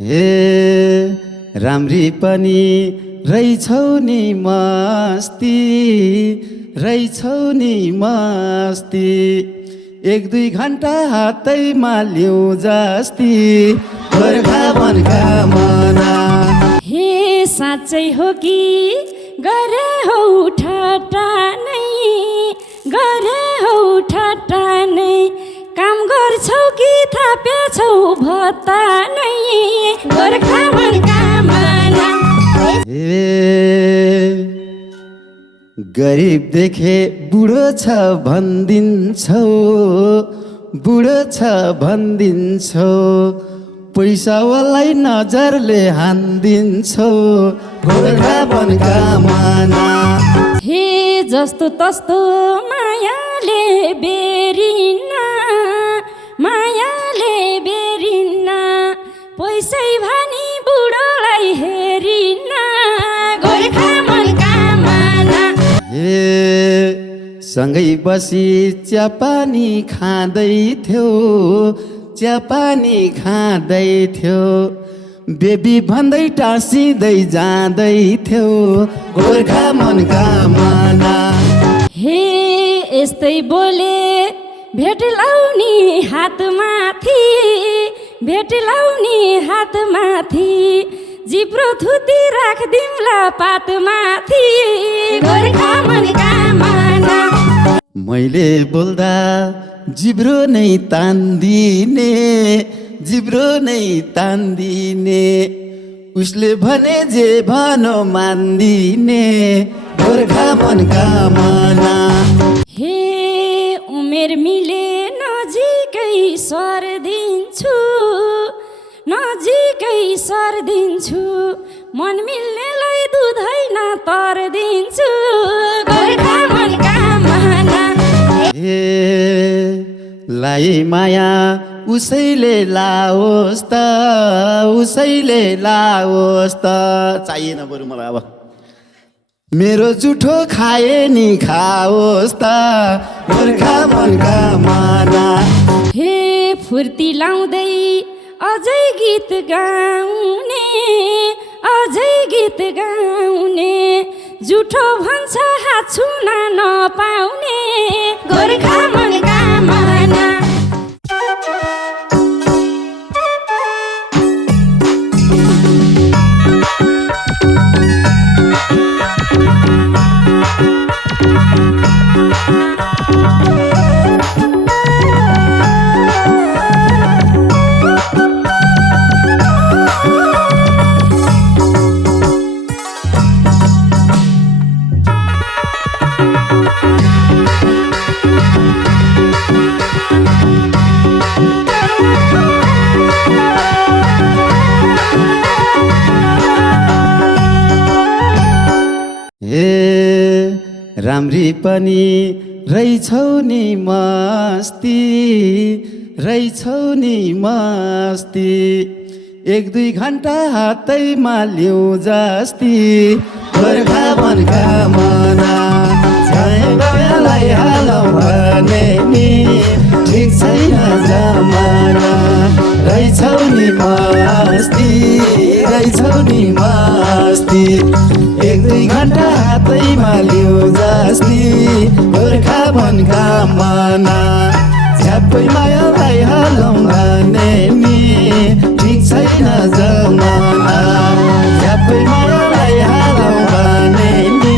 ए राम्री पनि रैछौ नि मस्ती, रैछौ नि मस्ती, एक दुई घन्टा हातैमा लिउ जस्ती गोर्खा मनका मना। हे साँच्चै हो कि गरे हौ ठट्टा नै, गरे हौ ठट्टा नै, काम गर्छौ कि थापेछौ भत्ता नै गोर्खा मनका मना। गरिब देखे बुढो छ भनिदिन्छौ, बुढो छ भनिदिन्छौ, पैसावालाई नजरले हानिदिन्छौ गोर्खा मनका मना। हे जस्तो तस्तो मायाले बेरिन्न, मायाले बेरिन्न, पैसै भनी बुढोलाई हेरिन्न गोर्खा मनका मना। हे सँगै बसी चियापानी खाँदै थियो, चियापानी खाँदै थियो, बेबी भन्दै टाँसिँदै जाँदै थियो गोर्खा मनका मना। हे यस्तै बोले भेट लाउने हातमाथि, भेट लाउने हातमाथि, जिब्रो थुती राखदिउँला पातमाथि गोर्खा मनका मना। मैले बोल्दा जिब्रो नै तान्दिने, जिब्रो नै तान्दिने, उसले भने जे भनो मान्दिने गोर्खा मनका मना। हे उमेर मिले नजिकै सर्दिन्छु, नजिकै सर्दिन्छु, मन मिल्नेलाई दुधैन तर्दिन्छु गोर्खा मनका मना। हे लाई माया उसैले लाओस् त, उसैले लाओस् त, चाहिएन बरु मलाई अब, मेरो जुठो खाए नि खाओस् त गोर्खा मनका मना। हे फुर्ती लाउँदै अझै गीत गाउने, अझै गीत गाउने, जुठो भन्छ हात छुन नपाउने गोर्खा मनका मना। राम्री पनि रैछौ नि मस्ती, रैछौ नि मस्ती, एक दुई घन्टा हातैमा लिउ जस्ती गोर्खा मनका मना। छायालाई हालौ भने नि ठिक छैन जमाना, रैछौ नि मस्ती, रैछौ नि मस्ती, एक दुई घन्टा हातैमा लिउ जस्ती गोर्खा मनका मना। झ्याप्पै मायालाई हालौ भने नि ठिक छैन जमाना, झ्याप्पै मायालाई हालौ भने नि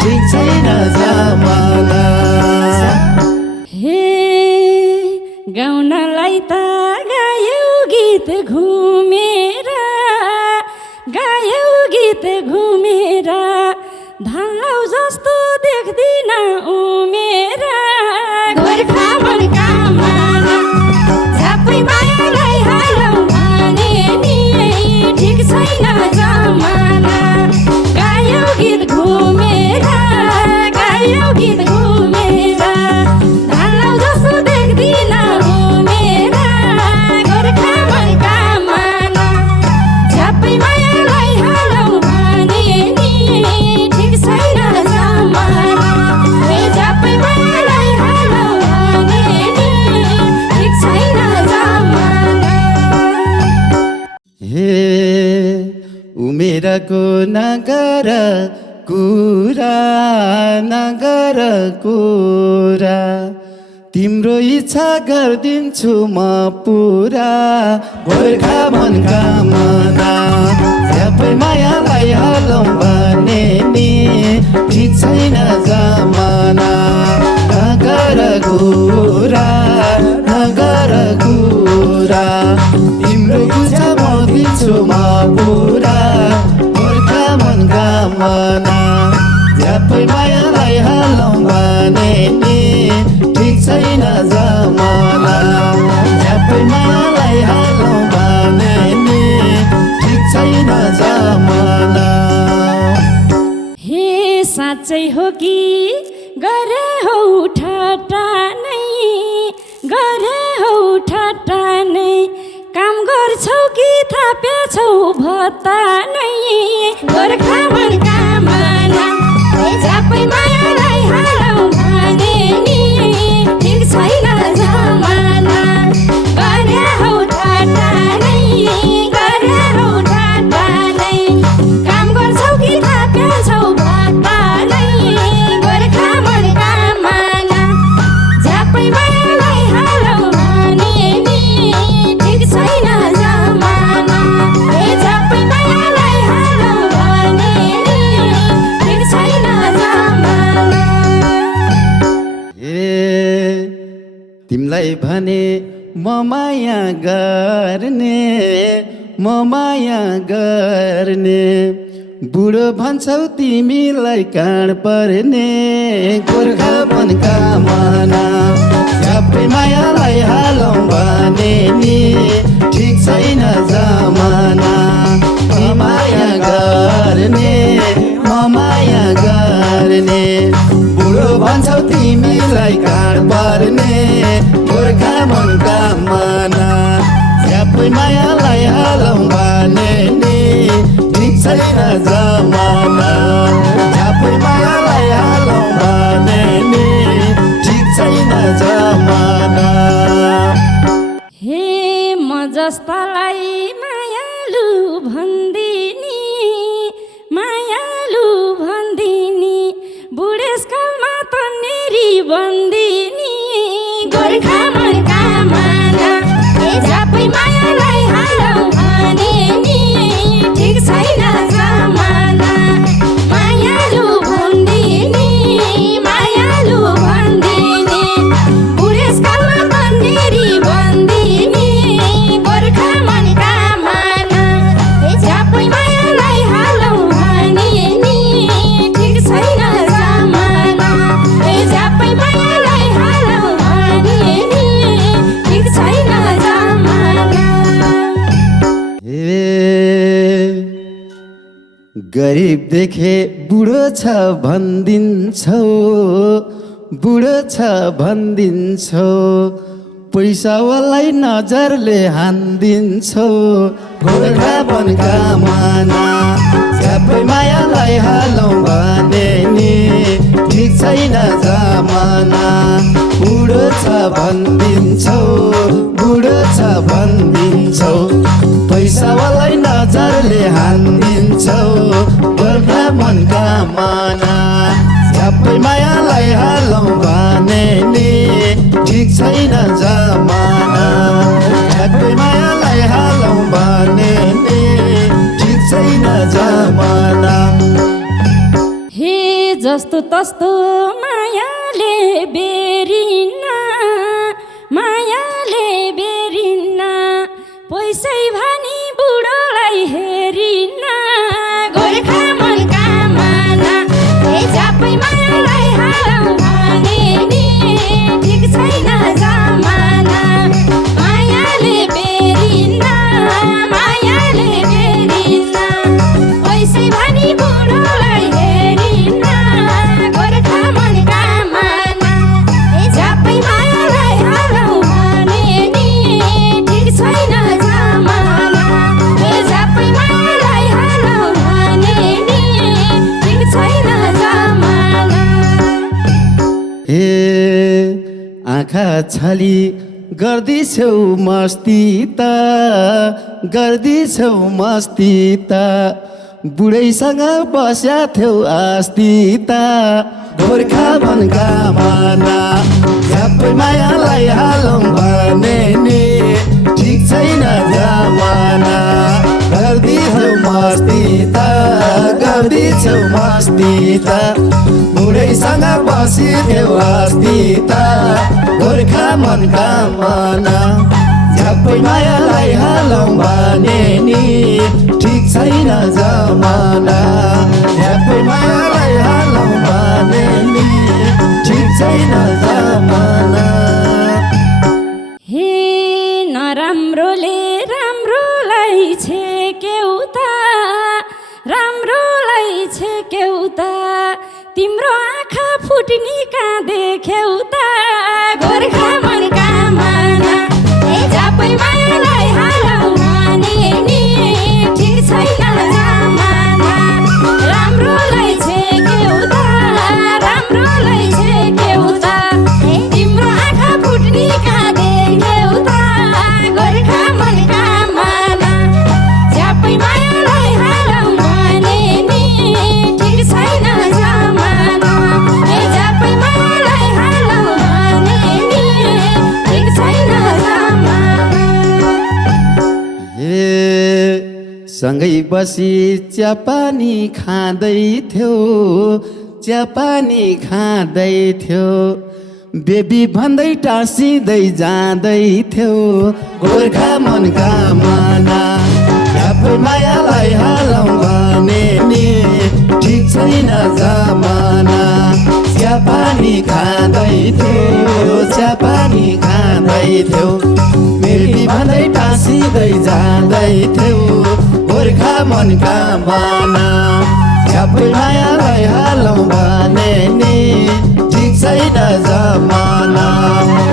ठिक छैन जमाना। हे गाउनलाई त गायौ गीत घुमेर, गायौ गीत घुमेर, धनलौ जस्तो देख्दिन उमेर गोर्खा मनका मना। झ्याप्पै मायालाई हालौ भने नि ठिक छैन जमाना, गायौ गीत घुमेर, गायौ गीत घुमेर, धनलौ जस्तो देख्दिन उमेर गोर्खा मनका मना। झ्याप्पै मायालाई हालौ भने नि ठिक छैन जमाना, झ्याप्पै मायालाई हालौ हे उमेरको नगर कुरा नगर कुरा तिम्रो इच्छा गरिदिन्छु म पुरा गोर्खा मनका मना झ्यापै मायालाई हालौँ भने नि ठिक छैन जमाना नगर कुरा नगर कुरा तिम्रो इच्छा म दिन्छु म पुरा गोर्खा मनका मना झ्यापै मायालाई हालौँ भने नि ठिक छैन जमाना झ्यापै मायालाई हालौँ भने नि ठिक छैन जमाना। हे साँच्चै हो कि गरे हौ ठट्टा नै गरे हौ ठट्टा नै काम गर्छौ कि थापेछौ भत्ता नै गोर्खा मनका मना झ्यापै मायालाई हालौँ भने नि ठिक छैन जमाना गरे हौ ठट्टा नै गरे हौ ठट्टा नै काम गर्छौ कि थापेछौ भत्ता नै गोर्खा मनका मना झ्यापै मायालाई हालौँ भने नि ठिक छैन जमाना झ्यापै मायालाई हालौँ भने नि ठिक छैन जमाना। ए तिमीलाई भने म माया गर्ने म माया गर्ने बुढो भन्छौ तिमीलाई काँड पर्ने गोर्खा मनका मना झ्यापै मायालाई हालौँ भने नि ठिक छैन जमाना म माया गर्ने म माया गर्ने बुढो भन्छौ तिमीलाई काँड पर्ने गोर्खा मनका मना झ्यापै मायालाई हालौँ भने नि ठिक छैन जमाना झ्यापै मायालाई हालौँ भने नि ठिक छैन जमाना। हे म जस्तालाई मायालु भन्दिनी बुढेसकालमा त नेरी बन्दिनी गोर्खा मनका मना झ्यापै मायालाई हालौँ भने नि ठिक छैन जमाना मायालु भन्दिनी बुढेसकालमा त नेरी बन्दिनी गोर्खा मनका मना झ्यापै मायालाई हालौँ भने नि ठिक छैन जमाना झ्यापै मायालाई हालौँ भने नि ठिक छैन जमाना। ए गरिब देखे बुढो छ भनिदिन्छौ बुढो छ भनिदिन्छौ पैसावालाई नजरले हानिदिन्छौ गोर्खा मनका मना झ्यापै मायालाई हालौँ भने नि ठिक छैन जमाना बुढो छ भनिदिन्छौ बुढो छ भनिदिन्छौ पैसावालाई नजरले हानिदिन्छौ गोर्खा मनका मना झ्यापै मायालाई हालौँ भने नि ठिक छैन जमाना झ्यापै मायालाई हालौँ भने नि ठिक छैन जमाना। हे जस्तो तस्तो मायाले बेरिन्न पैसै भनी बुढोलाई हेरिन्न गोर्खा मनका मना झ्यापै मायालाई हालौँ भने नि ठिक छैन जमाना मायाले बेरिन्न पैसै भनी बुढोलाई हेरिन्न गोर्खा मनका मना झ्यापै मायालाई हालौँ भने नि ठिक छैन जमाना झ्यापै मायालाई हालौँ भने नि ठिक छैन जमाना। हे आँखा छली गर्दिछौ मस्ती त गर्दिछौ मस्ती त बुढैसँग बस्या थियौ अस्ति त गोर्खा मनका माना झ्याप्पै मायालाई हालौँ भने नि ठिक छैन जमाना गर्दिछौ मस्ती त गर्दिछौ मस्ती त बुढैसँग बसिथ्यौ अस्ति त गोर्खा मनका माना झ्याप्पै मायालाई हालौँ भने नि ठिक छैन जमाना झ्याप्पै मायालाई हालौँ भने नि ठिक छैन जमाना हे नराम्रोले राम्रोलाई छेक्यौ त राम्रोलाई छेक्यौ त तिम्रो आँखा फुट्नी कहाँ देख्यौ त गोर्खा मनका माना झ्याप्पै मायालाई हालौँ भने नि ठिक छैन जमाना राम्रोलाई छेक्यौ त राम्रोलाई छेक्यौ त तिम्रो आँखा फुट्नी कहाँ देख्यौ त गोर्खा मनका माना झ्याप्पै मायालाई हालौँ भने नि ठिक छैन जमाना झ्याप्पै मायालाई हालौँ भने नि ठिक छैन जमाना हे सँगै बसी चियापानी खाँदै थियो चियापानी खाँदै थियो बेबी भन्दै टाँसिँदै जाँदै थियो गोर्खा मनका माना झ्याप्पै मायालाई हालौँ भने नि ठिक छैन जमाना चियापानी खाँदै थियो चियापानी खाँदै थियो बेबी भन्दै टाँसिँदै जाँदै थियो गोर्खा मनका माना झ्याप्पै मायालाई हालौँ भने नि ठिक छैन जमाना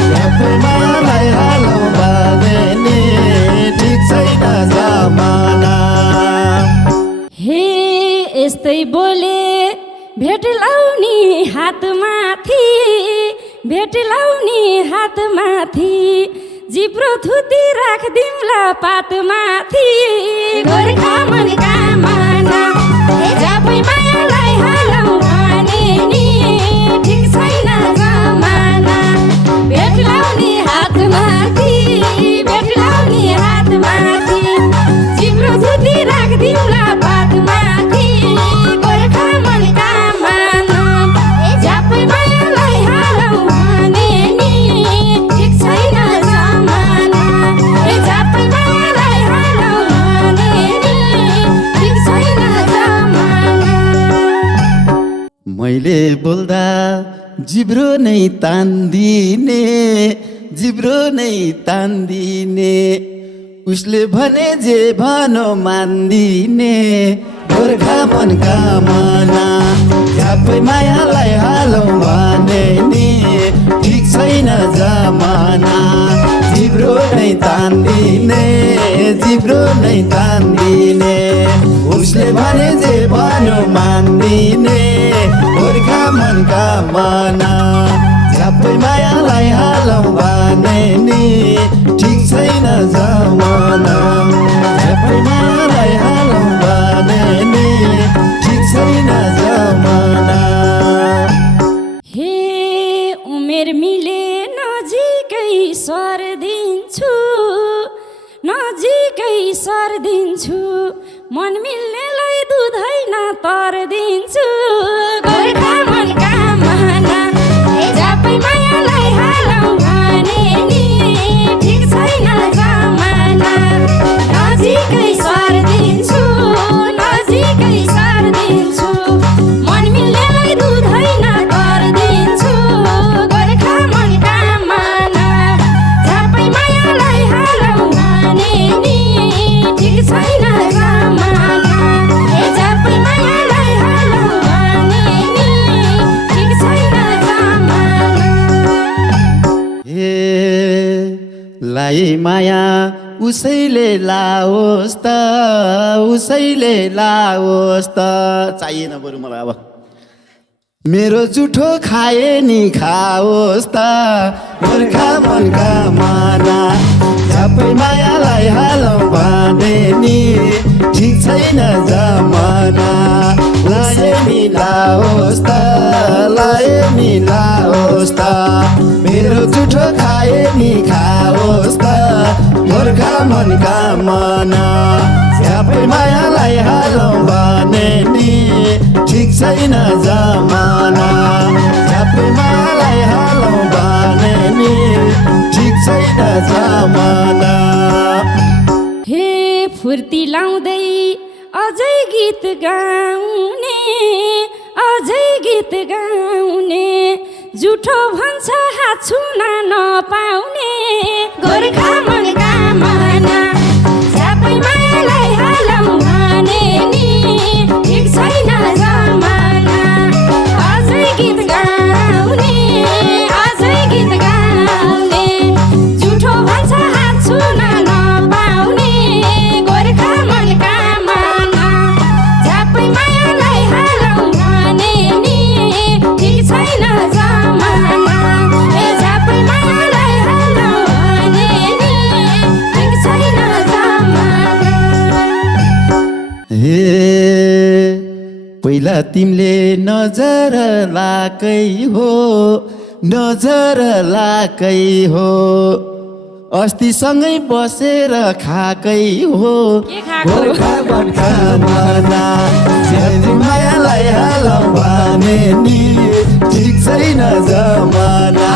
झ्याप्पै मायालाई हालौँ भने नि ठिक छैन जमाना हे यस्तै बोले भेट लाउने हातमाथि भेट लाउने हातमाथि जिब्रो थुती राखदिउँला पातमाथि गोर्खा मनका माना झ्याप्पै मायालाई हालौँ भने नि ठिक छैन जमाना भेट लाउने हातमाथि भेट लाउने हातमाथि जिब्रो थुती राखदिउँला पातमाथि गोर्खा मनका माना झ्याप्पै मायालाई हालौँ भने नि ठिक छैन जमाना झ्याप्पै मायालाई हालौँ भने नि ठिक छैन जमाना मैले बोल्दा जिब्रो नै तान्दिने जिब्रो नै तान्दिने उसले भने जे भनो मान्दिने गोर्खा मनका माना झ्याप्पै मायालाई हालौँ भने नि ठिक छैन जमाना जिब्रो नै तान्दिने जिब्रो नै तान्दिने उसले भने जे भनो मान्दिने गोर्खा मनका माना झ्याप्पै मायालाई हालौँ भने नि ठिक छैन जमाना झ्याप्पै मायालाई हालौँ भने नि ठिक छैन जमाना हे उमेर मिले नजिकै सर्दिन्छु नजिकै सर्दिन्छु मन मिल्नेलाई दुधैन तर्दिन्छु गोर्खा मनका माना झ्याप्पै मायालाई हालौँ भने नि ठिक छैन जमाना नजिकै सर्दिन्छु नजिकै सर्दिन्छु मन मिल्नेलाई दुधैन तर्दिन्छु गोर्खा मनका माना झ्याप्पै मायालाई हालौँ भने नि ठिक छैन जमाना झ्याप्पै मायालाई हालौँ भने नि ठिक छैन जमाना हे लाई माया उसैले लाओस् त उसैले लाओस् त चाहिएन बरु मलाई अब मेरो जुठो खाए नि खाओस् त गोर्खा मनका माना झ्यापै मायालाई हालौँ भने नि ठिक छैन जमाना लाए नि लाओस् त लाए नि लाओस् त मेरो जुठो खाए नि खाओस् त गोर्खा मनका माना झ्यापै मायालाई हालौँ भने नि ठिक छैन जमाना झ्यापै मायालाई हालौँ भने नि ठिक छैन जमाना हे फुर्ती लाउँदै अझै गीत गाउने अझै गीत गाउने जुठो भन्छ हात छुन नपाउने गोर्खा मनका माना झ्यापै मायालाई हालौँ भने नि ठिक छैन जमाना अझै गीत गाउने अझै गीत गाउने जुठो भन्छ हात छुन नपाउने गोर्खा मनका माना झ्यापै मायालाई हालौँ भने नि ठिक छैन जमाना झ्यापै मायालाई हालौँ भने नि ठिक छैन जमाना हे पहिला तिमीले नजर लाकै हो नजर लाकै हो अस्तिसँगै बसेर खाकै हो के खाएको? गोर्खा मनका माना झ्यापै मायालाई हालौँ भने नि ठिक छैन जमाना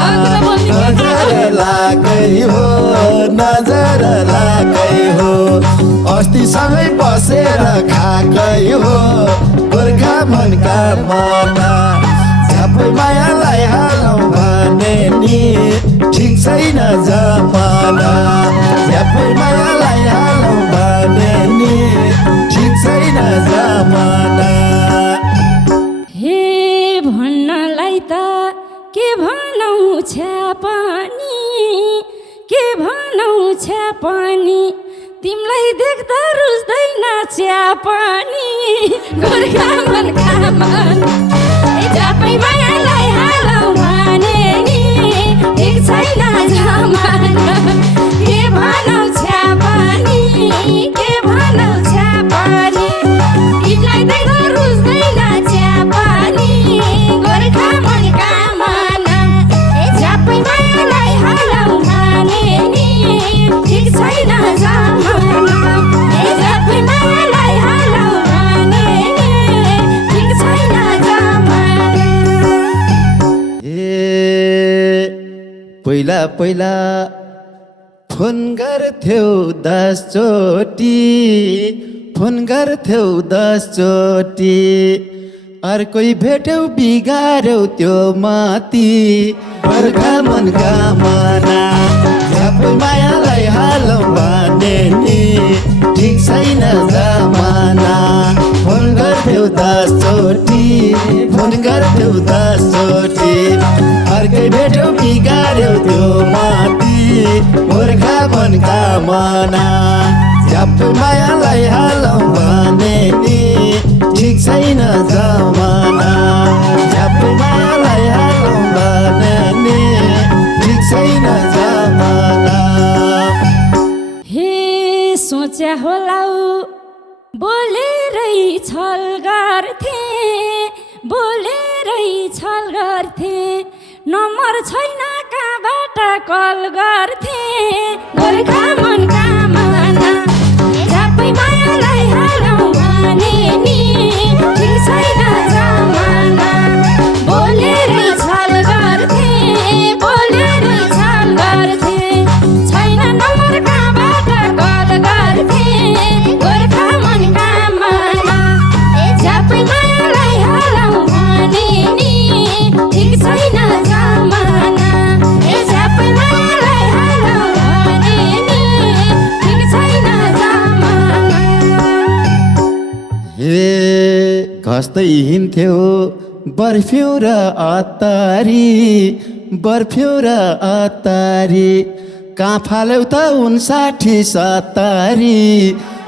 नजर लाकै हो नजर लाकै हो अस्तिसँगै बसेर खाकै हो गोर्खा मनका माना झ्यापै मायालाई हालौँ भने नि ठिक छैन जमाना झ्यापै मायालाई हालौँ भने नि ठिक छैन जमाना हे भन्नलाई त के भनौँ छ्यापनी के भनौँ छ्यापनी तिमीलाई देख्दा रुच्दैन च्यापनी गोर्खा मनका माना झ्यापै मायालाई हालौँ भने नि ठिक छैन जमाना के भनौँ छ्यापनी के भनौँ छ्यापनी तिमीलाई देख्दा रुच्दैन च्यापनी गोर्खा मनका माना झ्यापै मायालाई हालौँ भने नि ठिक छैन जमाना झ्यापै मायालाई हालौँ भने नि ठिक छैन जमाना पहिला पहिला फोन गर्थ्यौ 10 चोटि फोन गर्थ्यौ 10 चोटि अर्कै भेट्यौ बिगार्यौ त्यो माथि गोर्खा मनका माना झ्यापै मायालाई हालौँ भने नि ठिक छैन जमाना फोन गर्थ्यौ 10 चोटि फोन गर्थ्यौ 10 चोटि अर्कै भेट्यौ बिगार्यौ त्यो माथि गोर्खा मनका माना झ्यापै मायालाई हालौँ भने नि ठिक छैन जमाना झ्यापै मायालाई हालौँ भने नि ठिक छैन जमाना हे सोच्या होला बोलेरै छल गर्थे बोलेरै छल गर्थे नम्बर छैन कहाँबाट कल गर्थे गोर्खा मनका माना झ्यापै मायालाई हालौँ भने नि ठिक छैन जमाना बोलेरै छल गर्थे बोलेरै छल गर्थे छैन नम्बर कहाँबाट कल गर्थे गोर्खा मनका माना झ्यापै मायालाई हालौँ भने नि ठिक छैन जमाना झ्यापै मायालाई हालौँ भने नि ठिक छैन जमाना हे घस्दै हिँड्थ्यौ बर्फ्यौ र अत्तारी बर्फ्यौ र अत्तारी कहाँ फाल्यौ त 59 70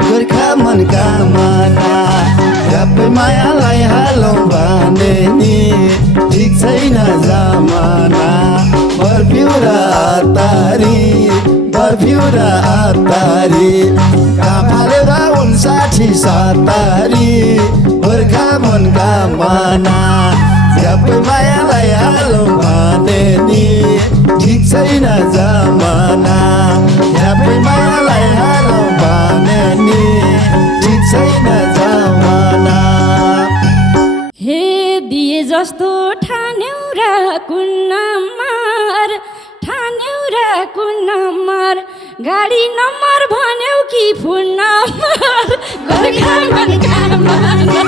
गोर्खा मनका माना झ्यापै मायालाई हालौँ भने नि ठिक छैन जमाना बर्फ्यु र अतारी बर्फ्यु र अतारी कहाँ फालेर 59-70 गोर्खा मनका मना झ्यापै मायालाई हालौँ भने नि ठिक छैन जमाना झ्यापै मायालाई हालौँ भने नि ठिक छैन जमाना हे दिए जस्तो ठान्यौ र कुन नम्बर गाडी नम्बर भन्यौ कि फोन नम्बर गोर्खा मनका मना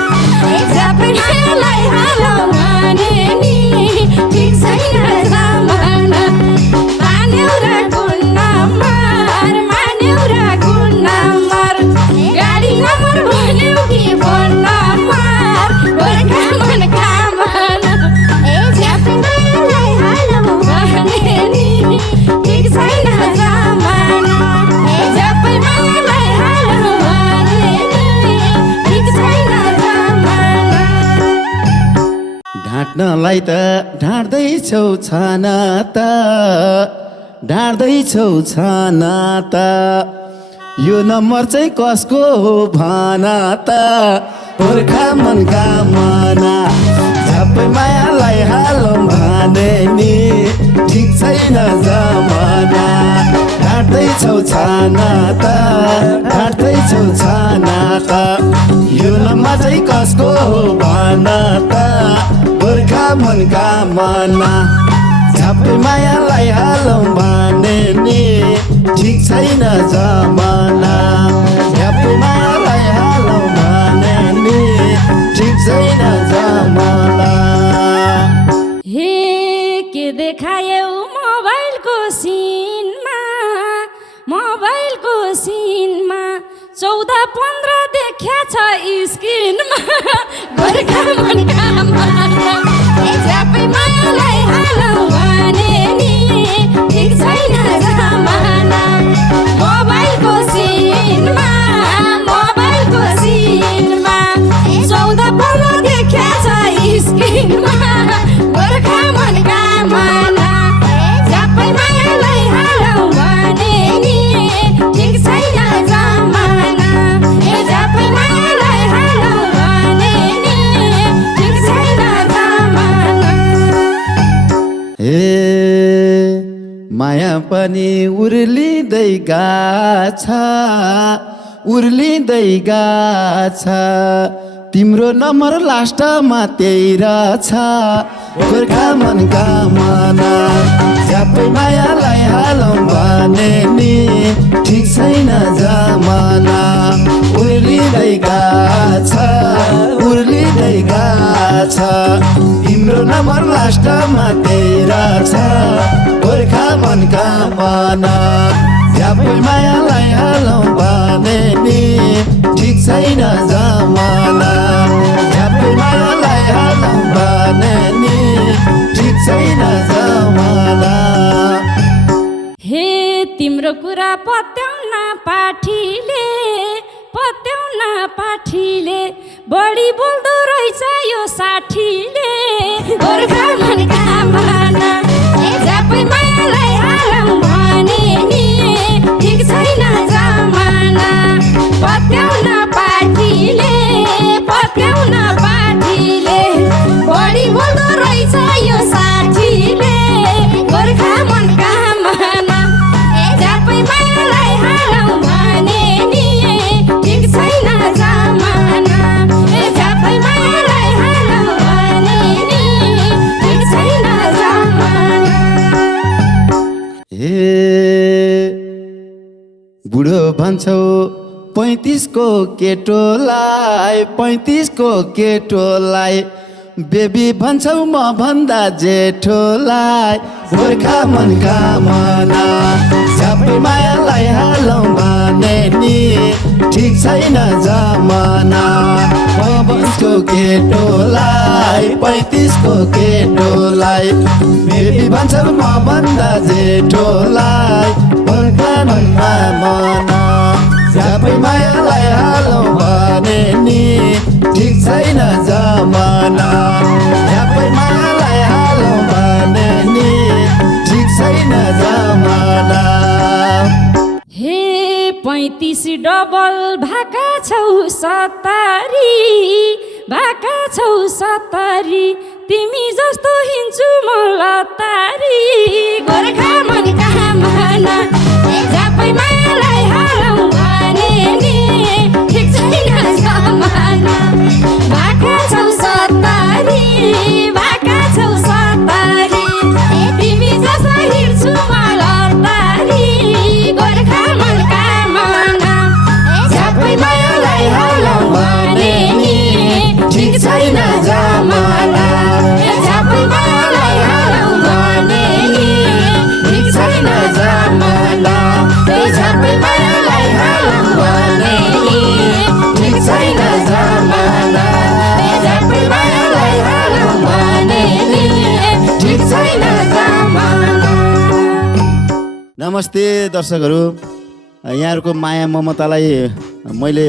झ्यापै मायालाई हालौँ भने नि ठिक छैन जमाना मान्यौ र कुन नम्बर गाडी नम्बर भन्यौ कि फोन नम्बर गोर्खा मनका मना झ्यापै मायालाई हालौँ भने नि ठिक छैन जमाना झ्यापै मायालाई हालौँ भने नि ठिक छैन जमाना ढाँट्नलाई त ढाँट्दैछौ छाना त यो नम्बर चाहिँ कसको हो भना त गोर्खा मनका मना झ्यापै मायालाई हालौँ भने नि ठिक छैन जमाना ढाँट्दैछौ छाना त यो नम्बर चाहिँ कसको हो भना त गोर्खा मनका मना झ्यापै मायालाई हालौँ भने नि ठिक छैन जमाना झ्यापै मायालाई हालौँ भने नि ठिक छैन जमाना हे के देखायौ मोबाइलको सिनमा 14-15 देखा छ स्क्रिनमा गोर्खा मनका मना झ्यापै मायालाई हालौँ भने नि ठिक छैन जमाना मोबाइलको सिनमा 14-15 देखा छ स्क्रिनमा गोर्खा मनका मना झ्यापै मायालाई हालौँ भने नि ठिक छैन जमाना झ्यापै मायालाई हालौँ भने नि ठिक छैन जमाना हे माया पनि उर्लिँदै गाछ तिम्रो नम्बर लास्टमा त्यही रहेछ गोर्खा मनका मना झ्यापै मायालाई हालौँ भने नि ठिक छैन जमाना उर्लिँदै गाछ तिम्रो नम्बर लास्टमा त्यही रहेछ गोर्खा मनका मना झ्यापै मायालाई हालौँ भने नि ठिक छैन जमाना झ्यापै मायालाई हालौँ भने नि ठिक छैन जमाना हे तिम्रो कुरा पत्याउन पाठीले बढी बोल्दो रहेछ यो साथीले गोर्खा मनका मना झ्यापै मायालाई हालौँ भने नि ठिक छैन जमाना पत्याउन पाठीले बढी बोल्दो रहेछ यो साथीले गोर्खा मनका मना झ्यापै मायालाई हालौँ भने नि ठिक छैन जमाना झ्यापै मायालाई हालौँ भने नि ठिक छैन जमाना हे बुढो भन्छौ 35 को केटोलाई बेबी भन्छौ म भन्दा जेठोलाई गोर्खा मनका मना झ्यापै मायालाई हालौँ भने नि ठिक छैन जमाना 35 को केटोलाई बेबी भन्छौ म भन्दा जेठोलाई गोर्खा मनका मना झ्यापै मायालाई हालौँ भने नि ठिक छैन 35 डबल भाका छौ 70 भाका छौ 70 तिमी जस्तो हिँड्छु म लतारी गोर्खा मनका माना जापै मायालाई हालौ भने नि ठिक छैन जमाना भाका छौ 70 भाका छौ 70 तिमी जस्तो हिँड्छु म लतारी गोर्खा मनका माना जापै मायालाई हालौ भने नि ठिक छैन जमाना जापै मायालाई हालौ भने नि ठिक छैन जमाना जापै मायालाई हालौ भने नि ठिक छैन जमाना जापै मायालाई हालौ भने नि ठिक छैन जमाना। नमस्ते दर्शकहरू, यहाँहरूको माया ममतालाई मैले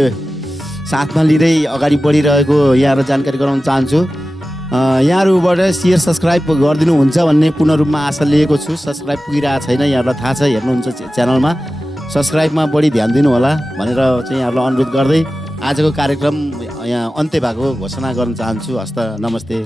साथमा लिँदै अगाडि बढिरहेको यहाँहरू जानकारी गराउन चाहन्छु। यहाँहरूबाट सेयर सब्सक्राइब गरिदिनुहुन्छ भन्ने पूर्ण रूपमा आशा लिएको छु। सब्सक्राइब पुगिरहेको छैन, यहाँहरूलाई थाहा छ, हेर्नुहुन्छ च्यानलमा सब्सक्राइबमा बढी ध्यान दिनु होला भनेर चाहिँ यहाँहरूलाई अनुरोध गर्दै आजको कार्यक्रम यहाँ अन्त्य भएको घोषणा गर्न चाहन्छु। हस्त नमस्ते।